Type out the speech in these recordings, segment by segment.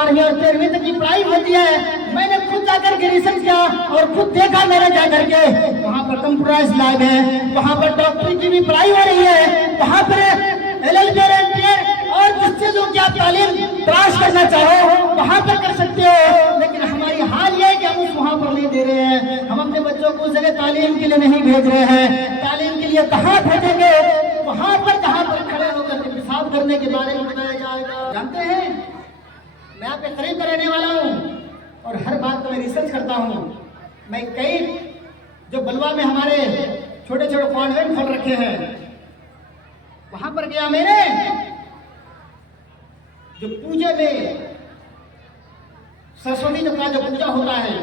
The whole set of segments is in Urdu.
12ویں اور 13ویں تک کی پڑھائی ہوتی ہے، میں نے خود جا کر کے ریسرچ کیا اور خود دیکھا میں نے جا کر کے، وہاں پر کمپیوٹرائز لیب ہے، وہاں پر ڈاکٹری کی بھی پڑھائی ہو رہی ہے، وہاں پر LLB اور جس چیزوں کی آپ تعلیم تلاش کرنا چاہو وہاں پر کر سکتے ہو، لیکن ہماری حال یہ ہے کہ ہم اس وہاں پر نہیں دے رہے ہیں۔ ہم اپنے بچوں کو اس جگہ تعلیم کے لیے نہیں بھیج رہے ہیں، تعلیم کے لیے کہاں بھیجیں گے؟ وہاں پر کہاں پر کھڑے ہو کر کے پیشاب کرنے کے بارے میں بتایا جائے گا۔ جانتے ہیں میں آپ کے قریب کا رہنے والا ہوں اور ہر بات کو میں ریسرچ کرتا ہوں۔ میں کئی جو بلوا میں ہمارے چھوٹے چھوٹے کانوینٹ کھول رکھے ہیں وہاں پر گیا میں نے، جو پوجے میں سرسوتی کا جو پوجا ہوتا ہے،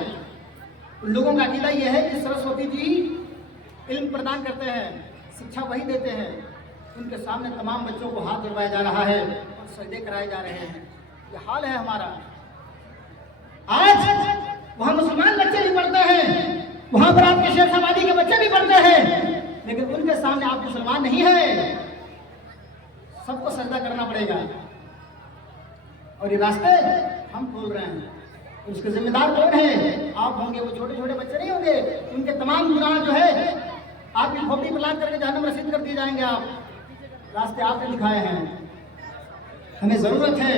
ان لوگوں کا عقیدہ یہ ہے کہ سرسوتی جی علم پردان کرتے ہیں، شکشا وہی دیتے ہیں۔ ان کے سامنے تمام بچوں کو ہاتھ دلوایا جا رہا ہے اور سجدے کرائے جا رہے ہیں۔ یہ حال ہے ہمارا۔ آج وہاں مسلمان بچے بھی پڑھتے ہیں، وہاں پر آپ کے شیخ آبادی کے بچے بھی پڑھتے ہیں، لیکن ان کے سامنے آپ مسلمان نہیں ہیں، سب کو سجدہ کرنا پڑے گا۔ اور یہ راستے ہم کھول رہے ہیں، اس کے ذمہ دار کون ہیں؟ آپ ہوں گے، وہ چھوٹے چھوٹے بچے نہیں ہوں گے۔ ان کے تمام گناہ جو ہے آپ کی کھوپڑی پر لاد کر کے جہنم رسید کر دیے جائیں گے۔ آپ راستے آپ نے دکھائے ہیں۔ ہمیں ضرورت ہے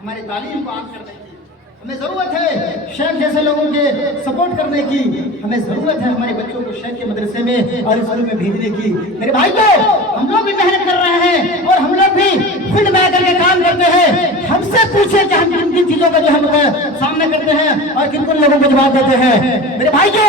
ہماری تعلیم کو عام کرنے کی، ہمیں ضرورت ہے شیخ جیسے لوگوں کے سپورٹ کرنے کی، ہمیں ضرورت ہے ہمارے بچوں کو شیخ کے مدرسے میں اور اسکول میں بھیجنے کی۔ میرے بھائیو، ہم لوگ بھی محنت کر رہے ہیں اور ہم لوگ بھی فیلڈ میں کر کے کام کرتے ہیں۔ ہم سے پوچھیں کہ ہم کن کن چیزوں کا جو ہم سامنا کرتے ہیں اور کن کن لوگوں کو جواب دیتے ہیں۔ میرے بھائیو،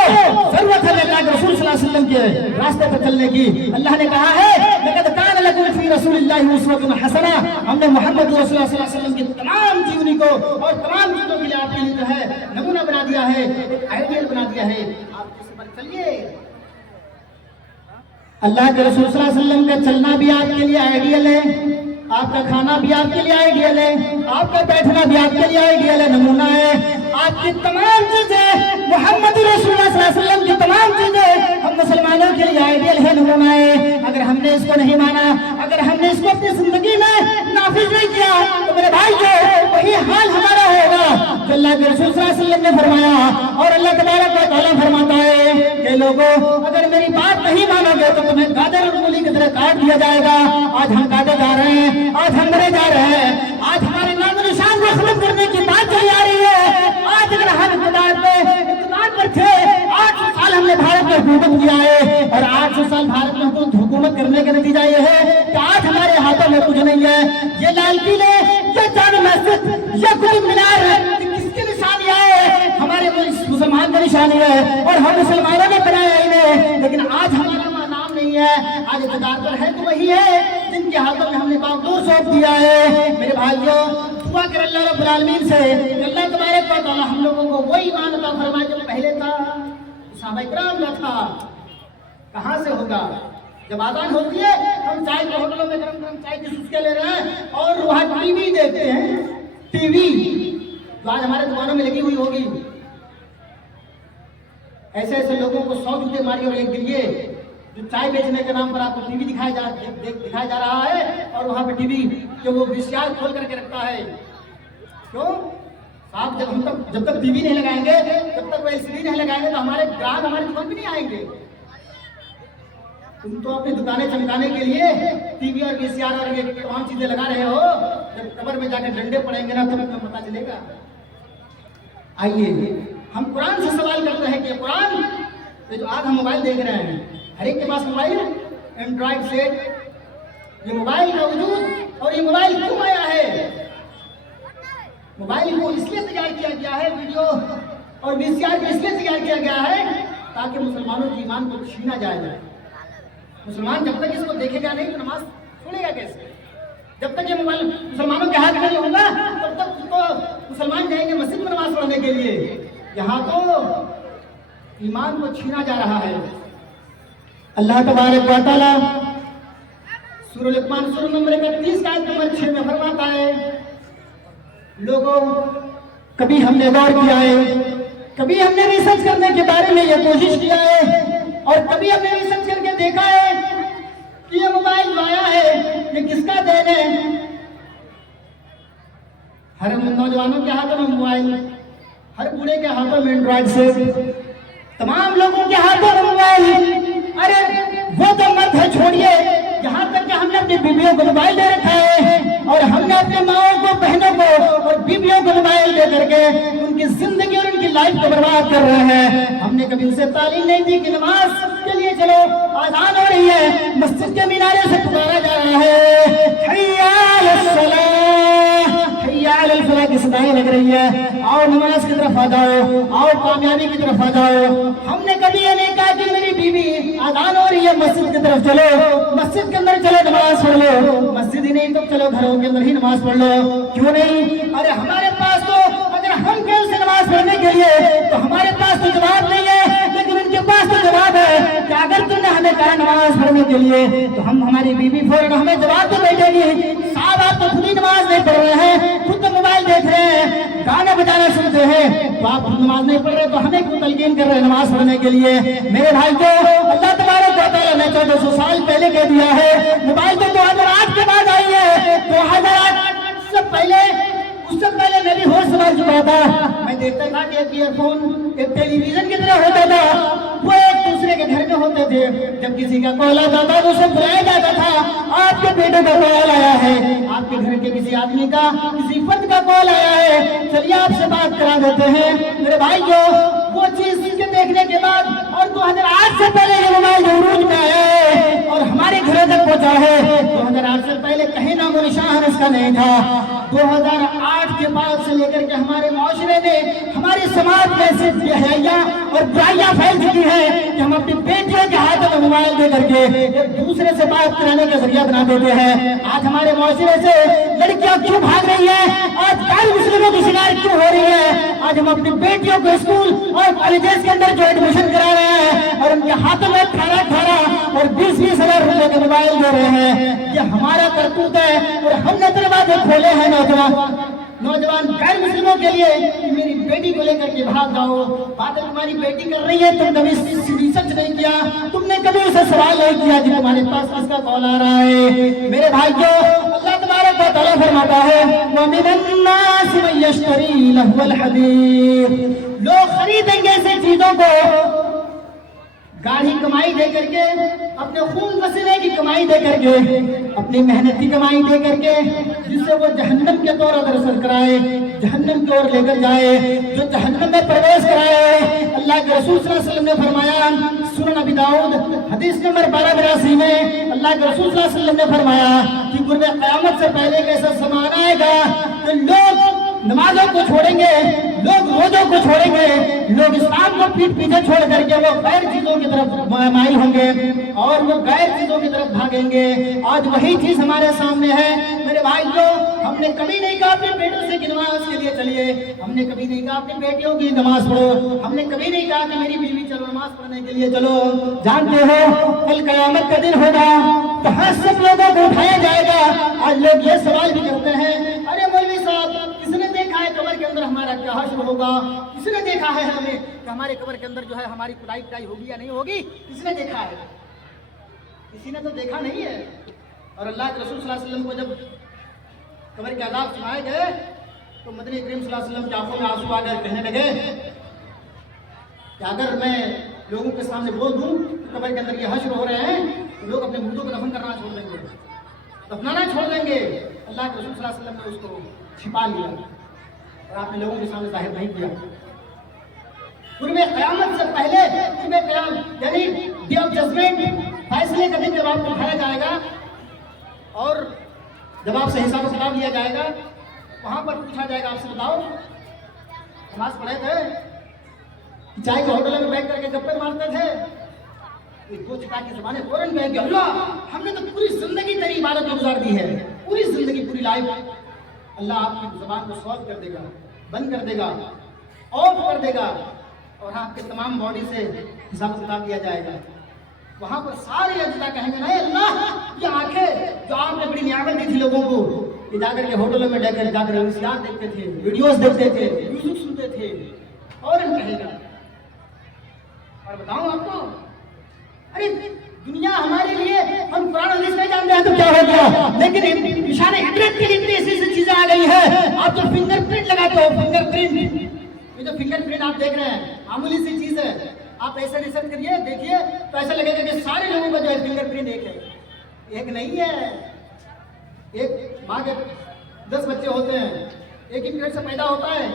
ضرورت ہے اللہ کے رسول صلی اللہ علیہ وسلم کے راستے پر چلنے کی۔ اللہ نے کہا ہے لقد کان لکم فی رسول اللہ اسوۃ حسنہ، ہم نے محمد رسول اللہ صلی اللہ علیہ وسلم کی تمام جیونی کو اور تمام چیزوں کے لیے آپ کے لیے جو ہے نمونہ بنا دیا ہے، ایک آئیڈیل بنا دیا ہے۔ آپ اس پر چلیے۔ اللہ کے رسول صلی اللہ علیہ وسلم کا چلنا بھی آپ کے لیے آئیڈیل ہے، آپ کا کھانا بھی آپ کے لیے آئیڈیل ہے، آپ کا بیٹھنا بھی آپ کے لیے آئیڈیل ہے، نمونہ ہے۔ آپ کی تمام چیزیں محمد رسول اللہ صلی اللہ علیہ وسلم کی تمام چیزیں ہم مسلمانوں کے لیے آئیڈیل ہے، نمونہ ہے۔ اگر ہم نے اس کو نہیں مانا، اگر ہم نے اس کو اپنی زندگی میں نافذ نہیں کیا تو میرے بھائیو وہی حال ہمارا ہوگا جو اللہ کے رسول صلی اللہ علیہ وسلم نے فرمایا۔ اور اللہ تبارک و تعالیٰ فرماتا ہے کہ لوگوں اگر میری بات نہیں مانو گے تو تمہیں گادر اور مولی کی طرح کاٹ دیا جائے گا۔ آج ہم کاٹے جا رہے ہیں، آج ہم مرے جا رہے ہیں، آج ہمارے نام و نشان کو ختم کرنے کی بات چلی آ رہی ہے۔ آج اگر ہم اقتدار پر تھے، 800 سال ہم نے بھارت میں حکومت کیا ہے اور 800 سال بھارت میں حکومت کرنے کا نتیجہ یہ ہے کہ آج ہمارے ہاتھوں میں کچھ نہیں ہے۔ یہ لال قلعے، یہ جامع مسجد، یہ قطب مینار کس کی نشانیاں ہے؟ ہمارے مسلمان کی نشانی ہے اور ہم مسلمانوں نے بنایا انہیں، لیکن آج ہمارا نام نہیں ہے۔ آج اقتدار پر ہے تو وہی ہے جن کے ہاتھوں میں ہم نے باغدور سونپ دیا ہے۔ میرے بھائیوں، دعا کر اللہ رب العالمین سے کہ اللہ تبارک و تعالیٰ ہم لوگوں کو وہی ایمان عطا فرمائے جو پہلے تھا، صحابہ کرام کا تھا۔ کہاں سے ہوگا؟ جب آزان ہوتی ہے ہم چائے کے ہوٹلوں میں گرم گرم چائے کی سسکے لے رہے ہیں اور وہاں ٹی وی دیکھتے ہیں، ٹی وی جو آج ہمارے دکانوں میں لگی ہوئی ہوگی۔ ایسے ایسے لوگوں کو 100 جوتے ماری اور ایک دن یہ جو چائے بیچنے کے نام پر آپ کو ٹی وی دکھایا جا رہا ہے اور وہاں پہ ٹی وی جو وہ VCR کھول کر کے رکھتا ہے۔ کیوں صاحب؟ جب تک ٹی وی نہیں لگائیں گے، جب تک وہ LCD نہیں لگائیں گے تو ہمارے گراہک ہماری دکان پہ نہیں آئیں گے۔ تم تو اپنی دکانیں چمکانے کے لیے ٹی وی اور VCR اور یہ تمام چیزیں لگا رہے ہو، جب قبر میں جا کے ڈنڈے پڑیں گے نا تب تمہیں پتہ چلے گا۔ آئیے ہم قرآن سے سوال کرتے ہیں کہ قرآن یہ جو آج ہم موبائل دیکھ رہے ہیں، ہر ایک کے پاس موبائل ہے، اینڈرائڈ سیٹ۔ یہ موبائل کا وجود اور یہ موبائل کیوں آیا ہے؟ موبائل کو اس لیے تیار کیا گیا ہے، ویڈیو اور VCR کو اس لیے تیار کیا گیا ہے تاکہ مسلمانوں کے ایمان کو چھینا جائے۔ مسلمان جب تک اس کو دیکھے گا نہیں تو نماز چھوڑے گا کیسے؟ جب تک یہ موبائل مسلمانوں کے ہاتھ میں نہیں ہوگا تب تک تو مسلمان جائیں گے مسجد میں نماز پڑھنے کے لیے۔ یہاں تو ایمان کو چھینا جا رہا ہے۔ اللہ تبارک و تعالیٰ سورہ لقمان سورہ نمبر 31 آیت نمبر 6 میں فرماتا ہے، لوگوں کبھی ہم نے غور کیا ہے، کبھی ہم نے ریسرچ کرنے کے بارے میں یہ کوشش کیا ہے اور کبھی ہم نے ریسرچ کر کے دیکھا ہے کہ یہ موبائل آیا ہے یہ کس کا دین ہے؟ ہر نوجوانوں کے ہاتھوں میں موبائل، ہر بوڑھے کے ہاتھوں میں اینڈرائڈ سے، تمام لوگوں کے ہاتھوں میں موبائل۔ ارے وہ تو مرد ہے چھوڑیے، یہاں تک کہ ہم نے اپنی بیویوں کو موبائل دے رکھا ہے، اور ہم نے اپنے ماؤں کو، بہنوں کو اور بیویوں کو موبائل دے کر کے ان کی زندگی اور ان کی لائف کو برباد کر رہے ہیں۔ ہم نے کبھی اسے تعلیم نہیں دی کہ نماز کے لیے چلو، آذان ہو رہی ہے، مسجد کے مینارے سے پکارا جا رہا ہے، حی علی الصلاۃ، حی علی الفلاح کی صدائیں لگ رہی ہے، آؤ نماز کی طرف آ جاؤ، آؤ کامیابی کی طرف آ جاؤ۔ ہم نے کبھی یہ نہیں کہا کہ میری بیوی آذان ہو رہی ہے مسجد کی طرف چلو، مسجد کے اندر چلو نماز پڑھ لو، مسجد ہی نہیں تو چلو گھروں کے اندر ہی نماز پڑھ لو، کیوں نہیں؟ ارے ہمارے پاس تو اگر ہم کہیں اسے نماز پڑھنے کے لیے تو ہمارے پاس تو جواب نہیں ہے، لیکن ان کے پاس تو جواب ہے کہ اگر تم نے ہمیں کہا نماز پڑھنے کے لیے تو ہماری بیوی فوراً ہمیں جواب تو دے دے گی، صاحب آپ تو خود ہی نماز نہیں پڑھ رہے ہیں، خود تو موبائل دیکھ رہے ہیں، گانا بجانا سنتے ہیں، تو آپ خود نماز نہیں پڑھ رہے تو ہمیں کیوں تلقین کر رہے ہیں نماز پڑھنے کے لیے؟ میرے بھائی کو اللہ تبارک و تعالیٰ نے 1400 سال پہلے کہہ دیا ہے، موبائل تو 2008 کے بعد آئی ہے، 2008 سے پہلے، اس سے پہلے میں بھی ہوش سنبھال چکا تھا، میں دیکھتا تھا کہ ایک ایئر فون ایک ٹیلی ویژن کی طرح ہوتا تھا، وہ ایک دوسرے کے گھر میں ہوتے تھے، جب کسی کا کال آتا تھا تو اسے بلایا جاتا تھا، آپ کے بیٹے کا کال آیا ہے، آپ کے گھر کے کسی آدمی کا، کسی فرد کا کال آیا ہے، چلیے آپ سے بات کرا دیتے ہیں۔ میرے بھائیو، وہ چیز کے دیکھنے کے بعد اور 2008 سے پہلے یہ موبائل عروج میں آیا ہے اور ہمارے گھروں تک پہنچا ہے، 2008 سے پہلے کہیں نام و نشان اس کا نہیں تھا، 2008 کے بعد سے لے کر کے ہمارے معاشرے میں، ہماری سماج میں ایسی بے حیائی اور برائیاں پھیل چکی ہیں کہ ہم اپنی بیٹیوں کے ہاتھوں میں موبائل دے کر کے ایک دوسرے سے بات کرانے کا ذریعہ بنا دیتے ہیں۔ آج ہمارے معاشرے سے لڑکیاں کیوں بھاگ رہی ہیں؟ آج غیر مسلموں کی شکار کیوں ہو رہی ہے؟ آج ہم اپنی بیٹیوں کو اسکول اور کالجز کے اندر جو ایڈمیشن کرا رہے ہیں اور ان کے ہاتھوں میں 18 اور 20 ہزار روپے کے موبائل دے رہے ہیں، یہ ہمارا کرتوت ہے اور ہم نے دروازے کھولے ہیں نوجوان غیر مسلموں کے لیے کہ میری بیٹی کو لے کر کے بھاگ جاؤ، باتیں تمہاری بیٹی کر رہی ہے، تم کبھی ریسرچ نہیں کیا، تم نے کبھی اسے سوال نہیں کیا کہ تمہارے پاس کس کا کال آ رہا ہے۔ میرے بھائیو، اللہ تبارک و تعالیٰ فرماتا ہے وَمِنَ النَّاسِ مَن يَشْتَرِي لَهْوَ الْحَدِيثِ، لوگ خریدیں گے ایسی چیزوں کو، گاڑی کمائی دے کر کے، اپنے خون پسینے کی کمائی دے کر کے، اپنی محنت کی کمائی دے کر کے، جس سے وہ جہنم کے طور پر اثر کرائے، جہنم کی اور لے کر جائے، جو جہنم میں پرویش کرائے۔ اللہ کے رسول صلی اللہ علیہ وسلم نے فرمایا، سنن ابی داؤد حدیث نمبر 1282 میں اللہ کے رسول صلی اللہ علیہ وسلم نے فرمایا کہ قرب قیامت سے پہلے ایک ایسا زمانہ آئے گا کہ لوگ نمازوں کو چھوڑیں گے، لوگ روزوں کو چھوڑیں گے، لوگ اسلام کو پیٹ پیچھے چھوڑ کر کے وہ غیر چیزوں کی طرف مائل ہوں گے اور وہ غیر چیزوں کی طرف بھاگیں گے۔ آج وہی چیز ہمارے سامنے ہے۔ میرے بھائیو، ہم نے کبھی نہیں کہا اپنے بیٹوں سے کہ نماز کے لیے چلیے، ہم نے کبھی نہیں کہا اپنی بیٹیوں کی نماز پڑھو، ہم نے کبھی نہیں کہا کہ میری بیوی چلو نماز پڑھنے کے لیے چلو۔ جانتے ہو کل قیامت کا دن ہوگا تو ہر سب لوگوں کو اٹھایا جائے گا۔ آج لوگ یہ سوال بھی کرتے ہیں، ارے مولوی صاحب، کس نے دیکھا ہے قبر کے اندر ہمارا کیا حشر ہوگا؟ کس نے دیکھا ہے ہمیں کہ ہمارے قبر کے اندر جو ہے ہماری کھدائی پٹائی ہوگی یا نہیں ہوگی؟ کس نے دیکھا ہے؟ کسی نے تو دیکھا نہیں ہے۔ اور اللہ کے رسول صلی اللہ علیہ وسلم کو جب قبر کے عذاب سنائے گئے تو مدنی کریم صلی اللہ علیہ وسلم کی آنکھوں میں آنسو آ گئے، کہنے لگے کہ اگر میں لوگوں کے سامنے بول دوں کہ قبر کے اندر یہ حشر ہو رہے ہیں تو لوگ اپنے مردوں کو دفن کرنا چھوڑ دیں گے، دفنانا چھوڑ دیں گے۔ اللہ کے رسول صلی اللہ علیہ وسلم نے اس کو چھپا لیا اور آپ نے لوگوں کے سامنے ظاہر نہیں کیا۔ قرب قیامت سے پہلے، قرب قیامت یعنی ڈے آف ججمنٹ، فیصلے کا دن جب آپ کو اٹھایا جائے گا اور جب آپ سے حساب و کتاب لیا جائے گا، وہاں پر پوچھا جائے گا آپ سے، بتاؤ نماز پڑھے تھے؟ چائے کے ہوٹل میں بیٹھ کر کے گپے مارتے تھے؟ دو چٹا کی زبانیں فوراً کہیں گے اللہ ہم نے تو پوری زندگی تیری عبادت میں گزار دی ہے، پوری زندگی، پوری لائف۔ اللہ آپ کی زبان کو سالو کر دے گا، بند کر دے گا، آف کر دے گا اور آپ کے تمام باڈی سے حساب کتاب لیا جائے گا۔ وہاں پر سارے اجزاء کہیں گے نہیں اللہ، یہ آنکھیں جو آپ نے بڑی نعمت دی تھی لوگوں کو، یہ جا کر کے ہوٹلوں میں جا کر ویسیار دیکھتے تھے، ویڈیوز دیکھتے تھے، میوزک سنتے تھے، اور کہے گا۔ اور بتاؤں آپ کو، ارے دنیا ہمارے لیے ہم قرآن حدیث نہیں جانتے ہیں تو کیا ہو گیا، لیکن نشان عبرت کے لیے اتنی ایسی چیزیں آ گئی ہیں. آپ جو فنگر پرنٹ لگاتے ہو، فنگر پرنٹ، یہ جو فنگر پرنٹ آپ دیکھ رہے ہیں معمولی سی چیز ہے. آپ ایسے ریسرچ کریے، دیکھیے تو ایسا لگے گا کہ سارے لوگوں کا جو ہے فنگر پرنٹ ایک ہے. ایک نہیں ہے. ایک ماں کے 10 بچے ہوتے ہیں، ایک ہی پیٹ سے پیدا ہوتا ہے،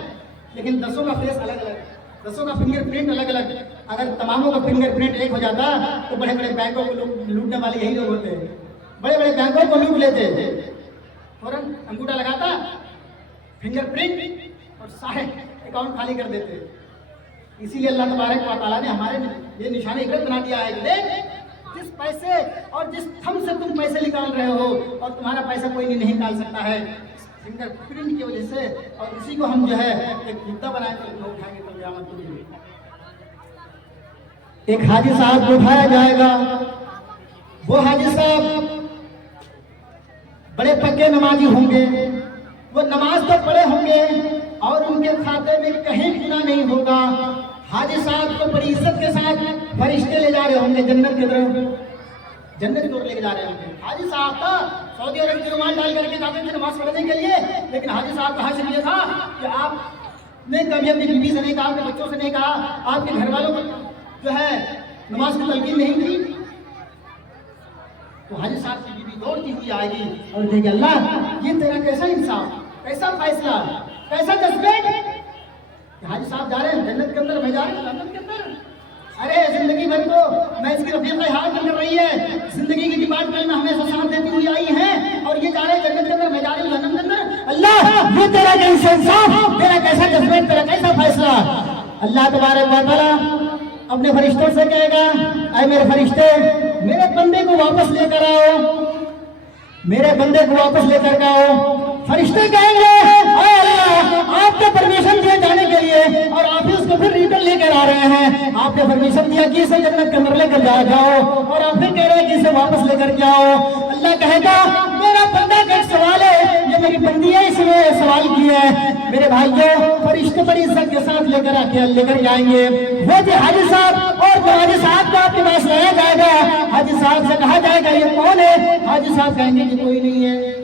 لیکن 10 کا فیس الگ الگ، 10 کا فنگر پرنٹ الگ الگ. اگر تماموں کا فنگر پرنٹ ایک ہو جاتا تو بڑے بڑے بینکوں کو لوٹنے والے یہی لوگ ہوتے ہیں. بڑے بڑے بینکوں کو لوٹ لیتے، فوراً انگوٹھا لگاتا، فنگر پرنٹ، اور سارے اکاؤنٹ خالی کر دیتے. اسی لیے اللہ تبارک و تعالیٰ نے ہمارے یہ نشان عبرت بنا دیا ہے کہ دیکھ، جس پیسے اور جس تھم سے تم پیسے نکال رہے ہو، اور تمہارا پیسہ کوئی نہیں نکال سکتا ہے فنگر پرنٹ کی وجہ سے. اور اسی کو ہم جو ہے ایک مدعا بنائیں گے، اٹھائیں گے کل قیامت کے لیے. ایک حاجی صاحب کو اٹھایا جائے گا. وہ حاجی صاحب بڑے پکے نمازی ہوں گے، وہ نماز تو پڑھے ہوں گے اور ان کے کھاتے میں کہیں گناہ نہیں ہوگا. حاجی صاحب کو بڑی عزت کے ساتھ فرشتے لے جا رہے ہوں گے جنت کی طرف، جنت کی طرف لے کے جا رہے ہوں گے. حاجی صاحب کا سعودی عرب کی رومال ڈال کر کے جاتے تھے نماز پڑھنے کے لیے، لیکن حاجی صاحب کا حشر یہ تھا کہ آپ نے کبھی اپنی بیوی سے نہیں کہا، اپنے بچوں سے نہیں کہا، آپ کے گھر والوں کو جو ہے نماز کی تلقین نہیں کی. تو حاجی صاحب کی بیوی دوڑتی ہوئی آئے گی اور کہے گی اللہ یہ تیرا کیسا انصاف، کیسا فیصلہ، کیسا جذبیٹ. حاجی صاحب جا رہے ہیں جنت کے اندر، میں جا رہا ہوں جنت کے اندر. ارے زندگی بھر تو میں اس کی رفیق حال کر رہی ہے، زندگی کی ڈپارٹمنٹ میں ہمیشہ ساتھ دیتی ہوئی آئی ہیں، اور یہ جا رہے ہیں جنت کے اندر، میں جا رہی ہوں جنت کے اندر. اللہ یہ تیرا کیسا انصاف، تیرا کیسا جذبیٹ، تیرا کیسا فیصلہ. اللہ تبارک و تعالیٰ اپنے فرشتوں سے کہے گا اے میرے فرشتے میرے بندے کو واپس لے کر آؤ، میرے بندے کو واپس لے کر آؤ. فرشتے کہیں گے اے اللہ آپ کو پرمیشن دیا جانے کے لیے اور آپ ہی اس کو پھر ریٹرن لے کر آ رہے ہیں. آپ نے پرمیشن دیا کہ اسے جنت کے اندر لے کر جاؤ اور آپ پھر کہہ رہے ہیں کہ اسے واپس لے کر جاؤ. اللہ کہے گا میرا بندہ کا ایک سوال ہے، یہ میری بندی ہے اس نے سوال کیا ہے. میرے بھائیوں فرشتے بڑی عزت کے ساتھ لے کر جائیں گے. وہ جو حاجی صاحب اور حاجی صاحب کو آپ کے پاس لایا جائے گا، حاجی صاحب سے کہا جائے گا یہ کون ہے؟ حاجی صاحب کہیں گے کہ کوئی نہیں ہے.